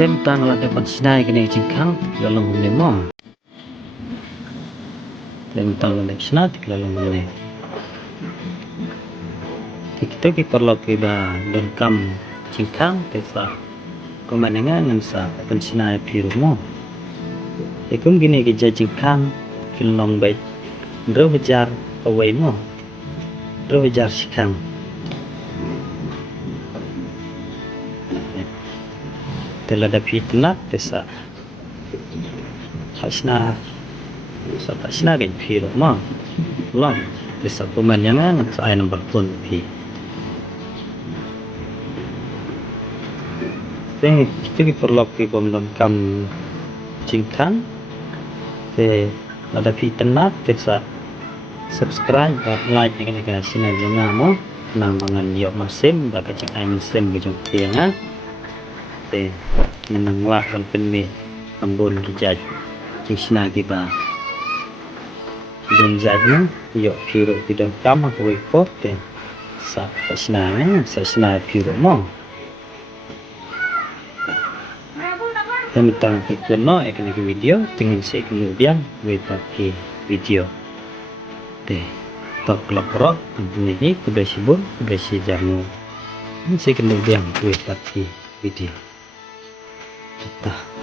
Tem tang la dapat sinai kini jingkang dalam lemo. Tem tang la dapat sinai dalam lemo. Kita perlu kita berkam jingkang tesa pemandangan sa pensinai pirumo. Ikum gini kerja jingkang kilong baik. Dro bejar away mo. Dro bejar sikang. Telada pitnak desa hasna sa hasna gen piro ma lang desa pemandangan sa ay number pun pi te kita perlu ke komdom kam jingkang te ada pitnak desa subscribe dan like dengan channel yang mo nang mga yo masim baka cik ay masim gejong tiangan te menanglah kan penmi ambon kijaj kisna giba dan zadnya yo kiro tidak kama ko te sa sna kiro mo tentang itu no ekni video tingin sa kemudian ke video te tok lapro ini kubesibun kubesijamu ini kemudian ke video kita